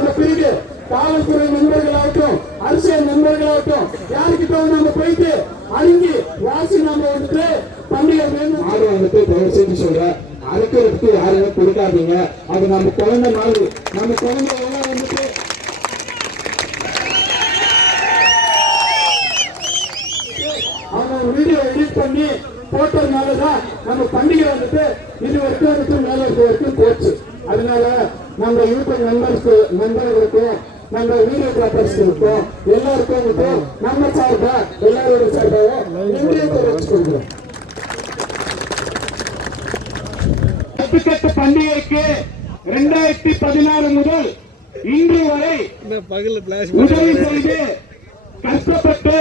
அந்த பிரிவு காவல்துறை நண்பர்களாகட்டும் அரசியல் நண்பர்களாகட்டும் யாருக்கிட்ட நம்ம போயிட்டு அணுகி வாசி நம்ம வந்துட்டு பண்டிகை வேணும் ஆடு வந்துட்டு தயவு செஞ்சு சொல்றேன் அறுக்கிறதுக்கு யாருமே கொடுக்காதீங்க. அது நம்ம குழந்தை மாதிரி நம்ம குழந்தை எல்லாம் வந்துட்டு அவங்க வீடியோ எடிட் பண்ணி போட்டதுனாலதான் நம்ம பண்டிகை வந்துட்டு இது வரைக்கும் வந்துட்டு மேல வரைக்கும் போச்சு. அதனால நம்ம யூடியூப் நண்பர்களுக்கும் நம்ம வீடியோகிராஃபர்ஸ்களுக்கும் எல்லாருக்கும் வந்துட்டு நம்ம சார்பா எல்லாரோட சார்பாக நன்றியை தெரிவித்துக் கொள்கிறோம். ஜல்லிக்கட்டு பண்டிகைக்கு 2016 முதல் இன்று வரை உதவி செய்து கஷ்டப்பட்டு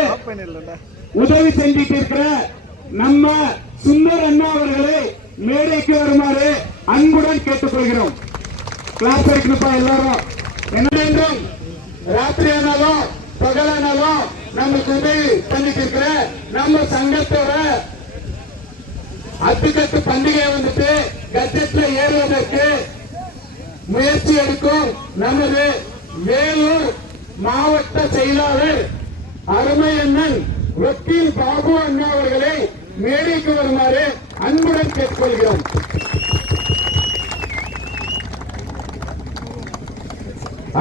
உதவி செஞ்சிட்டு இருக்கிற நம்ம சுந்தர் அண்ணா அவர்களை மேடைக்கு வருமாறு அன்புடன் கேட்டுக்கொள்கிறோம். கிளாஸ் அடிக்கணுப்பா எல்லாரும். என்ன ராத்திரி ஆனாலும் பகலானாலும் நமக்கு உதவி பண்ணிட்டு இருக்கிற நம்ம சங்கத்தோட அத்துக்கட்டு பண்டிகை வந்துட்டு கட்டத்துல ஏறுவதற்கு முயற்சி எடுக்கும் நமது வேலூர் மாவட்ட செயலாளர் அருமை அண்ணன் வக்கீல் பாபு அண்ணா அவர்களை மேடைக்கு வருமாறு அன்புடன் கேட்டுக்கொள்கிறோம்.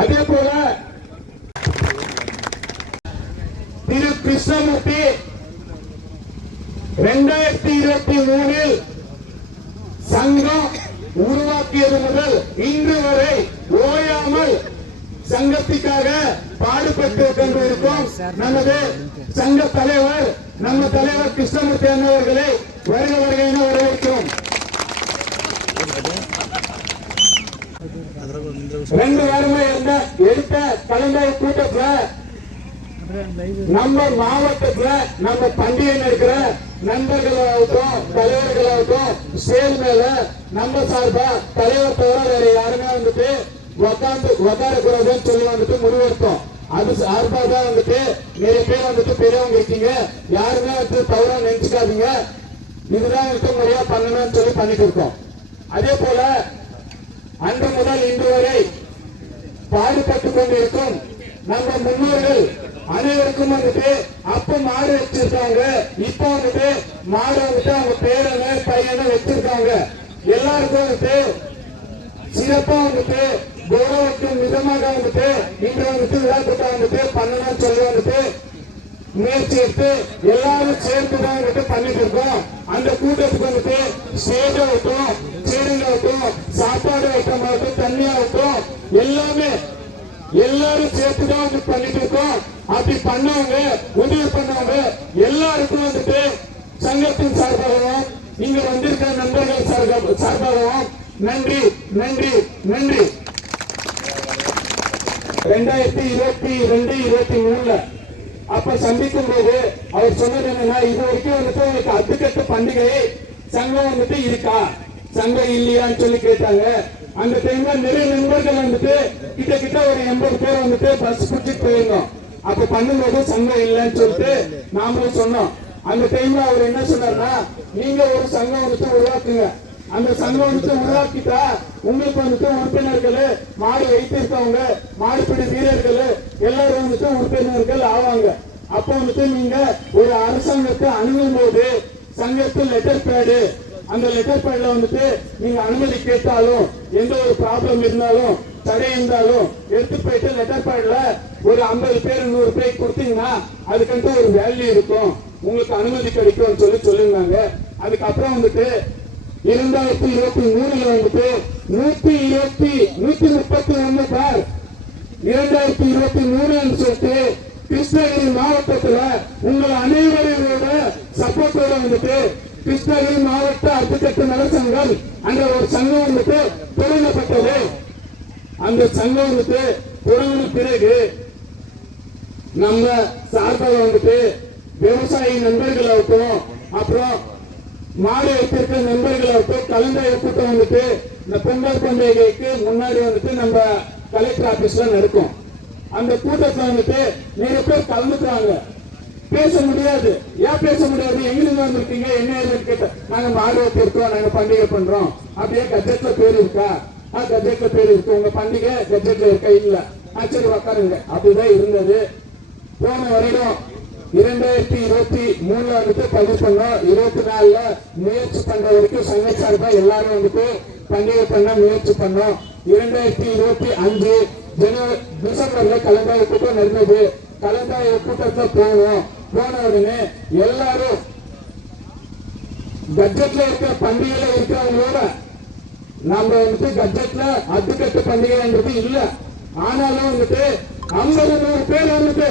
அதே போல திரு கிருஷ்ணமூர்த்தி 2023 சங்கம் உருவாக்கியது முதல் இன்று வரை ஓயாமல் சங்கத்திற்காக பாடுபட்டு கொண்டிருக்கும் நமது சங்க தலைவர் நம்ம தலைவர் கிருஷ்ணமூர்த்தி அண்ணவர்களை வருக வருக என வரவேற்கிறோம். 2 வாரமா எடுத்த கலந்தாய் கூட்டத்தில் நம்ம மாவட்டத்துல நம்ம பண்டிகை இருக்கிற நண்பர்களாகட்டும் தலைவர்களாகட்டும் ஸ்டேஜ் மேல நம்ம சார்பா தலைவர் தவிர வேற யாருமே வந்துட்டு உட்காரக்கூடாதுன்னு சொல்லி வந்துட்டு முடிவெடுத்தோம். அது சார்பா தான் வந்துட்டு நிறைய பேர் வந்துட்டு பெரியவங்க இருக்கீங்க, யாருமே வந்து தவறா நினைச்சுக்காதீங்க, இதுதான் வந்துட்டு முறையா பண்ணணும்னு சொல்லி பண்ணிட்டு இருக்கோம். அதே போல அன்று முதல் இன்று வரை பாடுபட்டு கொண்டிருக்கும் நம்ம முன்னோர்கள் அனைவருக்கும் வந்துட்டு அப்ப மாடு வச்சிருக்காங்க, இப்ப வந்துட்டு மாடு வந்துட்டு அவங்க பேரனை பையனை வச்சிருக்காங்க. எல்லாருக்கும் வந்துட்டு சிறப்பா வந்துட்டு கௌரவத்தின் விதமாக வந்துட்டு இன்று வந்துட்டு விழாக்கூட்ட வந்துட்டு பண்ணணும்னு சொல்லி வந்துட்டு முயற்சி எடுத்து எல்லாரும் சேர்த்துதான் வந்துட்டு பண்ணிட்டு இருக்கோம். அந்த கூட்டத்துக்கு வந்துட்டு ஸ்டேஜ் ஆகட்டும், சீருங்க ஆகட்டும், சாப்பாடு ஐட்டம் ஆகட்டும், தண்ணி ஆகட்டும், எல்லாமே எல்லாரும் சேர்த்துதான் வந்து பண்ணிட்டு இருக்கோம். அப்படி பண்ணவங்க உதவி பண்ணவங்க எல்லாருக்கும் வந்துட்டு சங்கத்தின் சார்பாகவும் இங்க வந்திருக்கிற நண்பர்கள் சார்பாகவும் நன்றி நன்றி நன்றி. 2022-23 அப்ப சந்திக்கும் போது அவர் சொன்னது என்னன்னா, இது வரைக்கும் வந்துட்டு உங்களுக்கு அத்துக்கட்டு பண்டிகை சங்கம் வந்துட்டு இருக்கா, சங்கம் இல்லையான்னு சொல்லி கேட்டாங்க. அந்த டைம்ல நிறைய நண்பர்கள் வந்துட்டு கிட்ட ஒரு 80 பேர் வந்துட்டு பஸ் பிடிச்சிட்டு போயிருந்தோம். அப்ப பண்ணும்போது சங்கம் இல்லைன்னு சொல்லிட்டு நாமளும் சொன்னோம். அந்த டைம்ல அவர் என்ன சொன்னார்னா, நீங்க ஒரு சங்கம் வந்துட்டு உருவாக்குங்க, அந்த சங்கம் வந்துட்டு உருவாக்கிட்டா உங்களுக்கு வந்துட்டு உறுப்பினர்கள் மாடு வைத்திருக்கவங்க மாடுபிடி வீரர்கள் எல்லாரும் வந்துட்டு உறுப்பினர்கள் ஆவாங்க. அப்ப வந்துட்டு நீங்க ஒரு அரசாங்கத்தை அணுகும் போது சங்கத்தில் லெட்டர் பேடு, அந்த லெட்டர் பேட்ல வந்துட்டு நீங்க அனுமதி கேட்டாலும் எந்த ஒரு ப்ராப்ளம் இருந்தாலும் தடை இருந்தாலும் எடுத்து போயிட்டு லெட்டர் பேட்ல ஒரு 50 பேர் 100 பேர் கொடுத்தீங்கன்னா அதுக்கு ஒரு வேல்யூ இருக்கும், உங்களுக்கு அனுமதி கிடைக்கும் சொல்லி சொல்லிருந்தாங்க. அதுக்கப்புறம் வந்துட்டு 2023 வந்துட்டு 131 பார் 2023 சொல்லிட்டு கிருஷ்ணகிரி மாவட்டத்துல உங்கள் அனைவரோட சப்போர்ட்டோட வந்துட்டு கிருஷ்ணகிரி மாவட்ட அத்துக்கட்டு நல சங்கம் என்ற ஒரு சங்கம் வந்துட்டு தொடங்கப்பட்டது. அந்த சங்கம் வந்துட்டு தொடங்கின பிறகு நம்ம சார்பாக வந்துட்டு விவசாயி நண்பர்களாகட்டும் அப்புறம் மாடு வைத்திருக்க நண்பர்களாகட்டும் கலந்தாய்வு கூட்டம் வந்துட்டு இந்த பொங்கல் பண்டிகைக்கு முன்னாடி வந்துட்டு நம்ம கலெக்டர் ஆபீஸ்ல நடக்கும். அந்த கூட்டத்தில் வந்துட்டு நிறைய பேர் கலந்துக்குவாங்க. பேச முடியாது. ஏன் பேச முடியாது? எங்கிருந்து வந்திருக்கீங்க, என்ன ஏதுன்னு கேட்ட, நாங்க மாடு வைத்திருக்கோம், நாங்க பண்டிகை பண்றோம், அப்படியே கட்டத்துல பேர் இருக்கா, கஜெட்ல பேர் இருக்கு, உங்க பண்டிகை கஜெட்ல இருக்க இல்ல, சரி உட்காருங்க. அப்படிதான் இருந்தது. போன வருடம் 2023 வந்துட்டு பதிவு பண்ணோம். 24ல முயற்சி பண்ற வரைக்கும் சங்க சார்பா எல்லாரும் வந்துட்டு பண்டிகை பண்ண முயற்சி பண்ணோம். 2025 டிசம்பர்ல கலந்தாய்வு கூட்டம் நடந்தது. கலந்தாய்வு கூட்டத்துல போன உடனே எல்லாரும் பட்ஜெட்ல இருக்க பண்டிகையில இருக்கிறவங்களோட நம்ம வந்துட்டு பட்ஜெட்ல அத்துக்கட்டு பண்டிகைன்றது இல்ல. ஆனாலும் வந்துட்டு 50-100 பேர் வந்துட்டு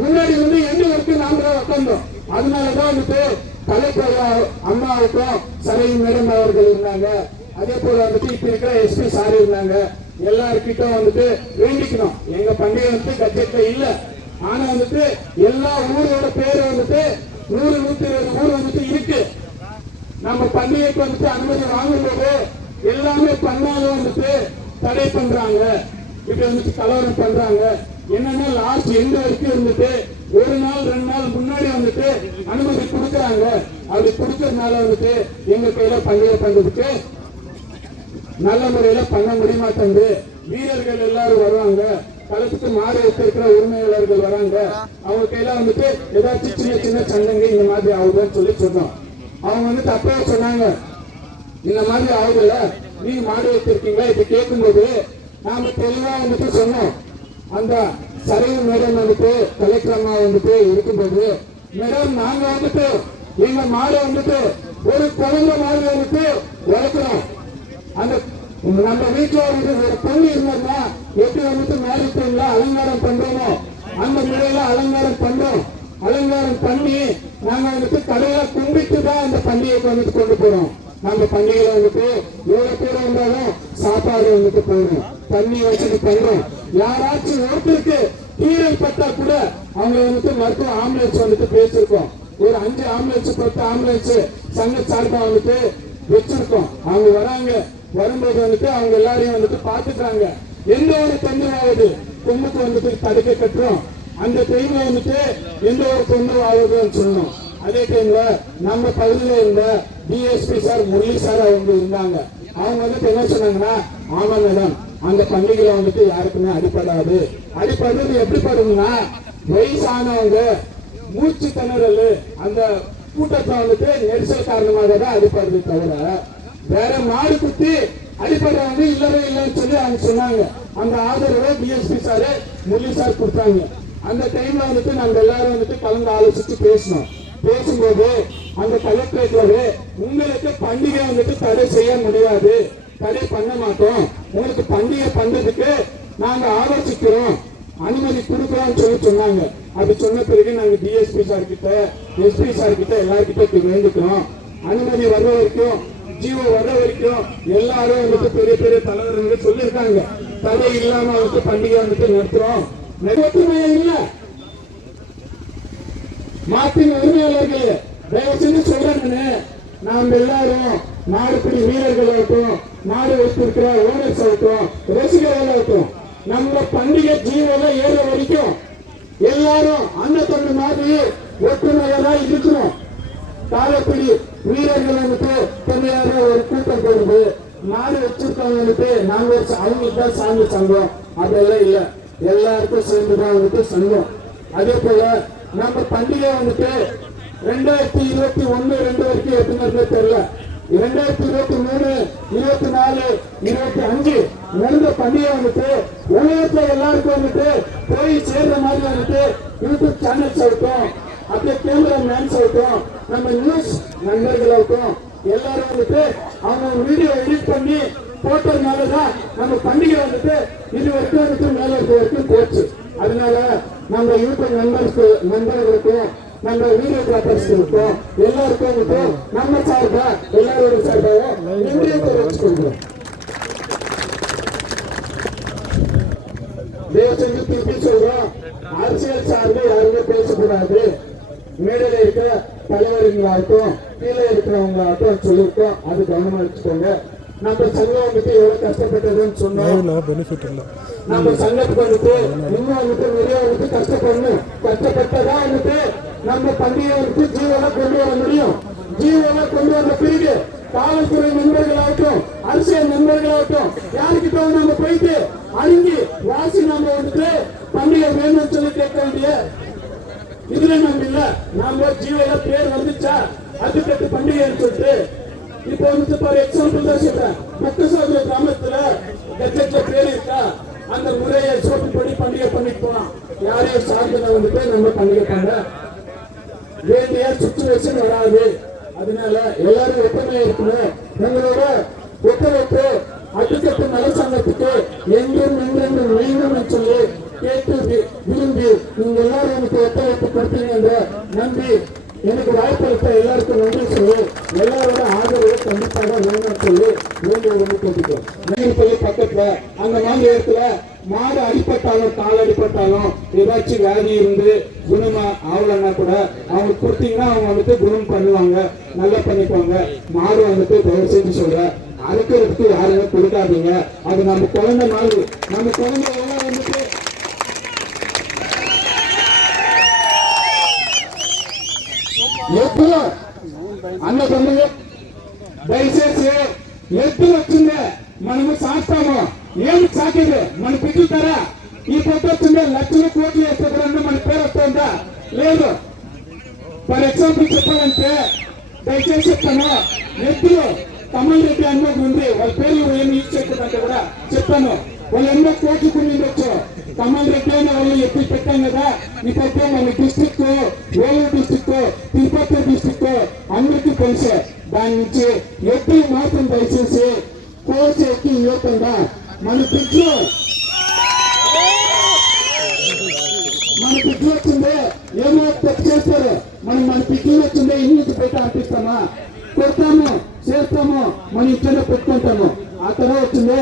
முன்னாடி வந்து எந்த வரைக்கும் நாம உட்காந்தோம். அதனாலதான் வந்துட்டு தலைவர் அம்மாவுக்கும் சரை மேடம் அவர்கள் இருந்தாங்க. அதே போல வந்துட்டு இப்ப இருக்கிற எஸ்பி சார் இருந்தாங்க. எல்லாருக்கிட்ட வந்துட்டு வேண்டிக்கணும், எங்க பண்டிகை வந்து பட்ஜெட்ல இல்ல. ஆனா வந்துட்டு எல்லா ஊரோட பேர் வந்துட்டு 100-120 ஊர் வந்துட்டு இருக்கு. நம்ம பண்டிகைக்கு வந்துட்டு அனுமதி வாங்கும்போது எல்லாமே பண்ணாலும் வந்துட்டு தடை பண்றாங்க. இப்படி வந்துட்டு கலவரம் பண்றாங்க. என்னன்னா லாஸ்ட் எண்ட் வரைக்கும் வந்துட்டு 1 நாள் 2 நாள் முன்னாடி வந்துட்டு அனுமதி கொடுக்கறாங்க. அப்படி கொடுக்கறதுனால வந்துட்டு எங்க கையில பண்டிகை பண்றதுக்கு நல்ல முறையில பண்ண முடியுமாட்டேங்குது. வீரர்கள் எல்லாரும் வருவாங்க, களத்துக்கு மாறு வைத்திருக்கிற உரிமையாளர்கள் வராங்க. அவங்க கையில வந்துட்டு ஏதாச்சும் சின்ன சின்ன சண்டைங்க இந்த மாதிரி ஆகுதுன்னு சொல்லி சொன்னோம். அவங்க வந்துட்டு அப்பவே சொன்னாங்க, இந்த மாதிரி ஆகுதுல்ல, நீங்க மாடு வைத்திருக்கீங்களா? இப்ப கேட்கும்போது நாம தெளிவா வந்துட்டு சொன்னோம். அந்த சரைவு மேடம் வந்துட்டு கலெக்டர் அம்மா வந்துட்டு இருக்கும்போது, மேடம் நாங்க வந்துட்டு எங்க மாடு வந்துட்டு ஒரு குழந்தை மாடு வந்துட்டு வளர்க்கிறோம். அந்த நம்ம வீட்டுல வந்து ஒரு பொண்ணு இருந்தோம்னா எப்படி வந்துட்டு மேரிட்டீங்களா அலங்காரம் பண்றோமோ அந்த முறையில அலங்காரம் பண்றோம். அலங்காரம் பண்ணி நாங்க வந்துட்டு கடையில கும்பிட்டு தான் அந்த பண்டிகைக்கு வந்துட்டு கொண்டு போறோம். நம்ம பண்டிகையில வந்துட்டு எவ்வளவு பேர் வந்தாலும் சாப்பாடு வந்துட்டு போயிடும், தண்ணி வச்சுட்டு பண்றோம். யாராச்சும் ஒருத்தருக்கு கீரல் பட்டா கூட அவங்க வந்துட்டு மருத்துவ ஆம்புலன்ஸ் வந்துட்டு பேசிருக்கோம். ஒரு 5 ஆம்புலன்ஸ் 10 ஆம்புலன்ஸ் சங்க சார்பா வந்துட்டு வச்சிருக்கோம். அவங்க வராங்க, வரும்போது வந்துட்டு அவங்க எல்லாரையும் வந்துட்டு பாத்துக்கிறாங்க. எந்த ஒரு தொந்தரவு ஆகுது கொம்புக்கு வந்துட்டு தடுக்க கட்டுறோம். அந்த டைம்ல வந்துட்டு எந்த ஒரு தொந்தரவு ஆகுதுன்னு சொல்லணும். அதே டைம்ல நம்ம பகுதியில இருந்த டிஎஸ்பி சார் முரளி சார் அவங்க இருந்தாங்க. அவங்க வந்துட்டு என்ன சொன்னாங்கன்னா, ஆமா மேடம் அந்த பண்டிகையில வந்துட்டு யாருக்குமே அடிப்படாது. அடிப்படுறது எப்படி படுதுன்னா, வயசானவங்க மூச்சு திணறல் அந்த கூட்டத்துல வந்துட்டு நெரிசல் காரணமாக தான் அடிப்படுறது தவிர வேற மாடு குத்தி அடிப்படுறவங்க இல்லவே இல்லைன்னு சொல்லி அவங்க சொன்னாங்க. அந்த ஆதரவை டிஎஸ்பி சாரு முரளி சார் கொடுத்தாங்க. அந்த டைம்ல வந்துட்டு நம்ம எல்லாரும் வந்துட்டு கலந்து ஆலோசிச்சு பேசணும். பேசும்போது அந்த கலெக்டரேட்ல உங்களுக்கு பண்டிகை வந்துட்டு தடை செய்ய முடியாது, தடை பண்ண மாட்டோம், உங்களுக்கு பண்டிகை பண்றதுக்கு நாங்க ஆலோசிக்கிறோம், அனுமதி கொடுக்கிறோம் சொல்லி சொன்னாங்க. அப்படி சொன்ன பிறகு நாங்க டிஎஸ்பி சார் கிட்ட எஸ்பி சார் கிட்ட எல்லார்கிட்ட வேண்டிக்கிறோம். அனுமதி வர்ற வரைக்கும் ஜீவோ வர்ற வரைக்கும் எல்லாரும் வந்துட்டு பெரிய பெரிய தலைவர்கள் சொல்லியிருக்காங்க, தடை இல்லாம வந்துட்டு பண்டிகை வந்துட்டு நடத்துறோம். ஒற்றுமையா இல்ல மாட்டின் உரிமையாளர்கள் தயவு செஞ்சு சொல்றேன்னு, நாம் எல்லாரும் நாடுபிடி வீரர்கள் ஆகட்டும், நாடு வைத்திருக்கிற ஓனர்ஸ் ஆகட்டும், ரசிகர்கள் ஆகட்டும், நம்ம பண்டிகை ஜீவோல ஏற வரைக்கும் எல்லாரும் அன்னத்தொண்டு மாதிரி ஒற்றுமையா இருக்கணும். காலப்பிடி வீரர்கள் வந்துட்டு தனியாக ஒரு கூட்டம் போடுது, நாடு வச்சிருக்கவங்க வந்துட்டு நாங்க அவங்களுக்கு தான் சாமி சங்கம் அதெல்லாம் இல்ல, எல்லாருக்கும் சேர்ந்துதான் வந்துட்டு சங்கம். அதே போல நம்ம பண்டிகை வந்துட்டு 2021 2 வரைக்கும் எத்தனை தெரியல, 2023 24 25 நடந்த பண்டிகை வந்துட்டு உலகத்துல எல்லாருக்கும் வந்துட்டு போய் சேர்ற மாதிரி வந்துட்டு யூடியூப் சேனல்ஸ் ஆகட்டும், அப்படியே கேமரா மேன்ஸ் ஆகட்டும், நம்ம நியூஸ் நண்பர்கள் ஆகட்டும், எல்லாரும் வந்துட்டு அவங்க வீடியோ எடிட் பண்ணி போட்டதுனாலதான் நம்ம பண்டிகை வந்துட்டு இது வரைக்கும் வந்துட்டு மேல இருக்க வரைக்கும் போச்சு. அதனால நம்ம யூடியூப் நண்பர்களுக்கும் நம்ம வீடியோகிராஃபர்ஸ்க்கும் எல்லாருக்கும் வந்துட்டு நம்ம சார்பா எல்லாரோட சார்பாக நன்றியை தெரிவித்துக் கொள்கிறோம். தேசத்துக்கு திருப்பி சொல்றோம், அரசியல் சார்பு யாருமே பேசக்கூடாது. மேடையில இருக்க தலைவர்களாகட்டும் கீழே இருக்கிறவங்களாகட்டும் சொல்லியிருக்கோம், அது கவனமா வச்சுக்கோங்க. நம்ம சங்கம் வந்துட்டு எவ்வளவு கஷ்டப்பட்டதுன்னு சொன்னோம். நம்ம சங்கத்துக்கு வந்துட்டு இன்னும் வந்துட்டு நிறைய வந்துட்டு கஷ்டப்படணும். கஷ்டப்பட்டதான் வந்துட்டு நம்ம பண்டிகை வந்துட்டு ஜீவனை கொண்டு வர முடியும். ஜீவனை கொண்டு வந்த பிறகு காவல்துறை நண்பர்களாகட்டும், அரசியல் நண்பர்களாகட்டும், யாருக்கிட்ட நம்ம போயிட்டு அணுகி வாசி நம்ம வந்துட்டு பண்டிகை வேணும்னு சொல்லி கேட்க வேண்டிய இதுல நம்ம இல்ல. நாம ஜீவன பேர் வந்துச்சா அதுக்கட்டு பண்டிகைன்னு சொல்லிட்டு இப்ப வந்து ஃபார் எக்ஸாம்பிள் தான் சொல்றேன். பக்கசாதுர கிராமத்துல கட்சத்துல பேர் இருக்கா, அந்த முறையை சோட்டுப்படி பண்டிகை பண்ணிட்டு போலாம். யாரையும் சார்ந்ததை வந்துட்டு நம்ம பண்டிகை பண்ண வேண்டிய சுச்சுவேஷன் வராது. அதனால எல்லாரும் ஒற்றுமையா இருக்கணும். எங்களோட ஒத்துழைப்பு அடுத்தட்டு நலசங்கத்துக்கு எங்கும் எங்கெங்கும் வேண்டும் சொல்லி கேட்டு விரும்பி நீங்க எல்லாரும் எனக்கு ஒத்துழைப்பு கொடுத்தீங்க என்ற நம்பி எனக்கு வாய்ப்பளித்த எல்லாருக்கும் நன்றி சொல்லி எல்லாரோட ஆதரவு கண்டிப்பாக வேணும்னு சொல்லி வேண்டிய கேட்டுக்கோம். சொல்லி பக்கத்துல அந்த மாதிரி இடத்துல மாடு அடிப்பட்டாலும் கால் அடிப்பட்டாலும் ஏதாச்சும் வியாதி இருந்து குணமா ஆகலன்னா கூட அவங்க கொடுத்தீங்கன்னா அவங்க வந்துட்டு குணம் பண்ணுவாங்க, நல்லா பண்ணிக்குவாங்க. மாடு வந்துட்டு தயவு செஞ்சு சொல்ற அறுக்கிறதுக்கு யாருமே கொடுக்காதீங்க. அது நம்ம குழந்தை மாதிரி. நம்ம குழந்தை எல்லாம் வந்துட்டு ఎప్పుడు అన్న తమ్ముడు దయచేసి ఎద్దు వచ్చిందే మనము సాస్తాము. ఏమి సాకేది మన పిచ్చుతారా? ఈ పొద్దు వచ్చిందే లక్షల కోట్లు వేస్తే మన పేరు వస్తుందా? లేదు. ఫర్ ఎగ్జాంపుల్ చెప్పాలంటే దయచేసి చెప్తాను, ఎద్దులు కమల్ రెడ్డి అన్నది ఉంది, వాళ్ళ పేర్లు ఏమి యూజ్ చేయకూడదంటే కూడా చెప్తాను. వాళ్ళు ఎన్నో కోట్లు కొనిండొచ్చు. కమల్ రెడ్డి అని వాళ్ళు ఎప్పుడు పెట్టాం కదా. ఇప్పటికే మన district, Eluru district, Tirupati district అందరికీ తెలుసు. దాని నుంచి ఎప్పుడు మాత్రం దయచేసి కోర్సు ఎక్కి ఇవ్వకుండా మన పిట్లు వచ్చిందే ఏమో తప్పు చేస్తారు. మన పిట్లు వచ్చిందే ఇంటికి పెట్టి ఆపిస్తామా? కొడతాము, చేస్తాము, మన ఇంట్లో పెట్టుకుంటాము. ఆ తర్వాత వచ్చిందే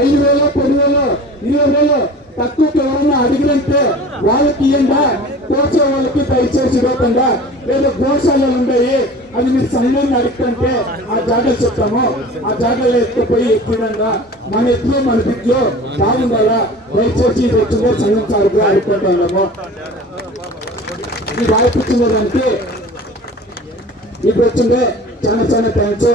5,000, 10,000, 20,000 తక్కువకి ఎవరన్నా అడిగినంటే వాళ్ళకి ఇవ్వండా. కోసే వాళ్ళకి దయచేసి ఇవ్వకుండా. లేదా గోశాలలు ఉన్నాయి, అది మీరు సంఘాన్ని అడుగుతుంటే ఆ జాగాలు చెప్తాము. ఆ జాగాలో ఎత్తుకుపోయి ఎక్కిడంగా మన ఎత్తులో మన బిడ్డలో బాగుండాలా. దయచేసి ఇది వచ్చిందో సంఘం సార్గా అడుగుతుంటాము. ఇది రాయిపించిన దానికి ఇది వచ్చిందే చాలా చాలా థ్యాంక్స్.